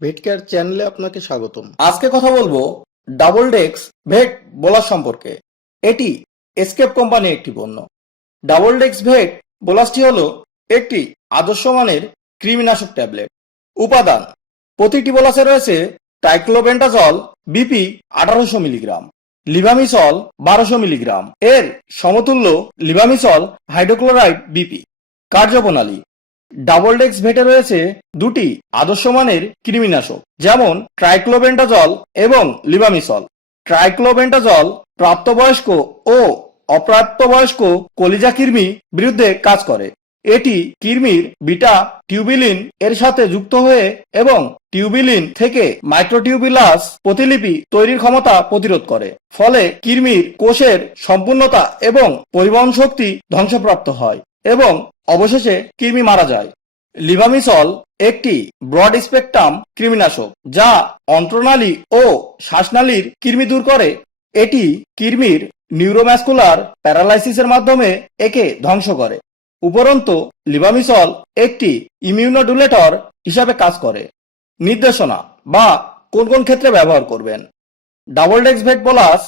ভেটকেয়ার চ্যানেলে আপনাকে স্বাগতম। আজকে কথা বলব ডাবল ডেক্স ভেট বোলার সম্পর্কে। এটি এসকেপ কোম্পানির একটি পণ্য। ডাবল ডেক্স ভেট বোলাসটি হলো একটি আদর্শ মানের কৃমিনাশক ট্যাবলেট। উপাদান, প্রতিটি বোলাসে রয়েছে টাইক্লোবেন্টাজল বিপি আঠারোশো মিলিগ্রাম লিভামিসল বারোশো মিলিগ্রাম। এর সমতুল্য লিভামিসল হাইড্রোক্লোরাইড বিপি কার্যপ্রণালী ডাবল ডেক্স ভেটে রয়েছে দুটি আদর্শ মানের কৃমিনাশক, যেমন ট্রাইক্লোবেন্টাজল এবং লিবামিসল। ট্রাইক্লোবেন্টাজল প্রাপ্তবয়স্ক ও অপ্রাপ্তবয়স্ক কলিজা কৃমি বিরুদ্ধে কাজ করে। এটি কৃমির বিটা টিউবিলিন এর সাথে যুক্ত হয়ে এবং টিউবিলিন থেকে মাইক্রোটিউবিলাস প্রতিলিপি তৈরির ক্ষমতা প্রতিরোধ করে, ফলে কৃমির কোষের সম্পূর্ণতা এবং পরিবহন শক্তি ধ্বংসপ্রাপ্ত হয়। এবং অবশেষে কৃমি মারা যায়। লিভামিসল একটি ব্রড স্পেকট্রাম কৃমিনাশক, যা অন্ত্রনালী ও শ্বাসনালীর কৃমি দূর করে। এটি কৃমির নিউরোম্যাসকুলার প্যারালাইসিসের মাধ্যমে একে ধ্বংস করে। উপরন্তু, লিভামিসল একটি ইমিউনোডুলেটর হিসাবে কাজ করে। নির্দেশনা বা কোন কোন ক্ষেত্রে ব্যবহার করবেন? ডাবল ডেক্স ভেট বলাস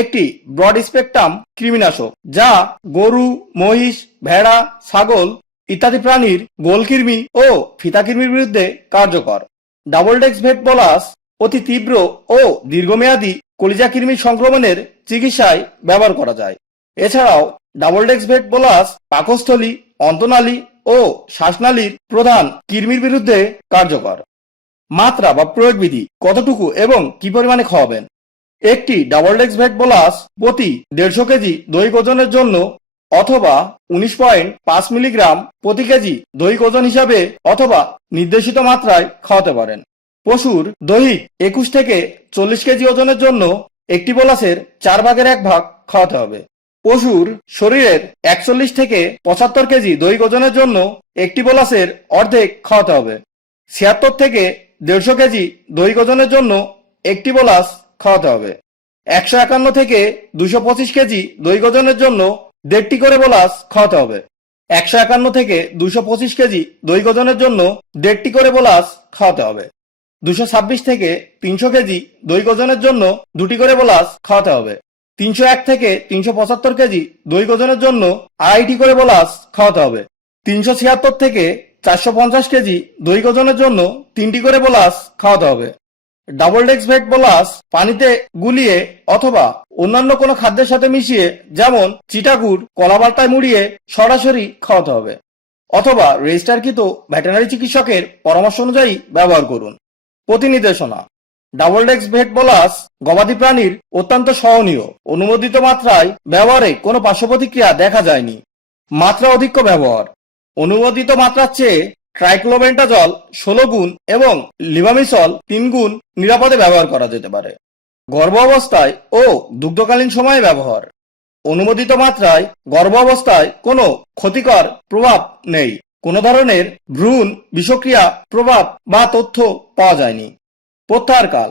একটি ব্রড স্পেকট্রাম কৃমিনাশক, যা গরু, মহিষ, ভেড়া, ছাগল ইত্যাদি প্রাণীর গোলকৃমি ও ফিতাকৃমির বিরুদ্ধে কার্যকর। ডাবল ডেক্স ভেট বলাস অতি তীব্র ও দীর্ঘমেয়াদী কলিজা কৃমি সংক্রমণের চিকিৎসায় ব্যবহার করা যায়। এছাড়াও ডাবল ডেক্স ভেট বলাস পাকস্থলী, অন্তনালী ও শ্বাসনালীর প্রধান কৃমির বিরুদ্ধে কার্যকর। মাত্রা বা প্রয়োগ বিধি কতটুকু এবং কি পরিমাণে খাওয়াবেন? একটি ডাবল ডেক্স ভেট বোলাস প্রতি দেড়শো কেজি দৈহিক ওজনের জন্য অথবা উনিশ পয়েন্ট পাঁচ মিলিগ্রাম প্রতি কেজি দৈহিক ওজন হিসাবে অথবা নির্দেশিত মাত্রায় খাওয়াতে পারেন। পশুর দৈহিক একুশ থেকে চল্লিশ কেজি ওজনের জন্য একটি বোলাসের চার ভাগের এক ভাগ খাওয়াতে হবে। পশুর শরীরের একচল্লিশ থেকে পঁচাত্তর কেজি দৈহিক ওজনের জন্য একটি বোলাসের অর্ধেক খাওয়াতে হবে। ছিয়াত্তর থেকে দেড়শো কেজি দৈহিক ওজনের জন্য একটি বোলাস খাওয়াতে হবে। একশো একান্ন থেকে দুশো পঁচিশ কেজি দই ওজনের জন্য দেড়টি করে বোলাস খাওয়াতে হবে। একশো একান্ন থেকে দুশো পঁচিশ কেজি দই ওজনের জন্য দেড়টি করে বোলাস খাওয়াতে হবে। দুশো ছাব্বিশ থেকে তিনশো কেজি দই ওজনের জন্য দুটি করে বোলাস খাওয়াতে হবে। তিনশো এক থেকে তিনশো পঁচাত্তর কেজি দই ওজনের জন্য আড়াইটি করে বোলাস খাওয়াতে হবে। তিনশো ছিয়াত্তর থেকে চারশো পঞ্চাশ কেজি দই ওজনের জন্য তিনটি করে বোলাস খাওয়াতে হবে। ডাবল ডেক্স ভেট বোলাস পানিতে গুলিয়ে অথবা অন্যান্য কোনো খাদ্যের সাথে মিশিয়ে যেমন চিটাগুড় কলাবার্তায় মুড়িয়ে সরাসরি খাওয়াতে হবে। অথবা রেজিস্টারকৃত ভেটেনারি চিকিৎসকের পরামর্শ অনুযায়ী ব্যবহার করুন। প্রতি নির্দেশনা ডাবল ডেক্স ভেট বোলাস গবাদি প্রাণীর অত্যন্ত সহনীয়। অনুমোদিত মাত্রায় ব্যবহারে কোনো পার্শ্ব প্রতিক্রিয়া দেখা যায়নি। মাত্রা অধিক্য ব্যবহার। অনুমোদিত মাত্রার চেয়ে ট্রাইক্লোবেন্টাজল ষোলো গুণ এবং লিভামিসল তিন গুণ নিরাপদে ব্যবহার করা যেতে পারে। গর্ভ অবস্থায় ও দুগ্ধকালীন সময়ে ব্যবহার। অনুমোদিত মাত্রায় গর্ভ অবস্থায় কোনো ক্ষতিকর প্রভাব নেই। কোনো ধরনের ভ্রূণ বিষক্রিয়া প্রভাব বা তথ্য পাওয়া যায়নি। প্রত্যাহারকাল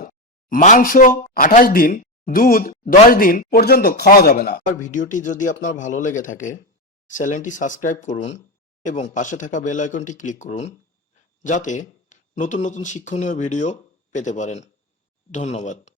মাংস আঠাশ দিন, দুধ দশ দিন পর্যন্ত খাওয়া যাবে না। ভিডিওটি যদি আপনার ভালো লেগে থাকে, চ্যানেলটি সাবস্ক্রাইব করুন। এবং পাশে থাকা বেল আইকনটি ক্লিক করুন, যাতে নতুন নতুন শিক্ষণীয় ভিডিও পেতে পারেন। ধন্যবাদ।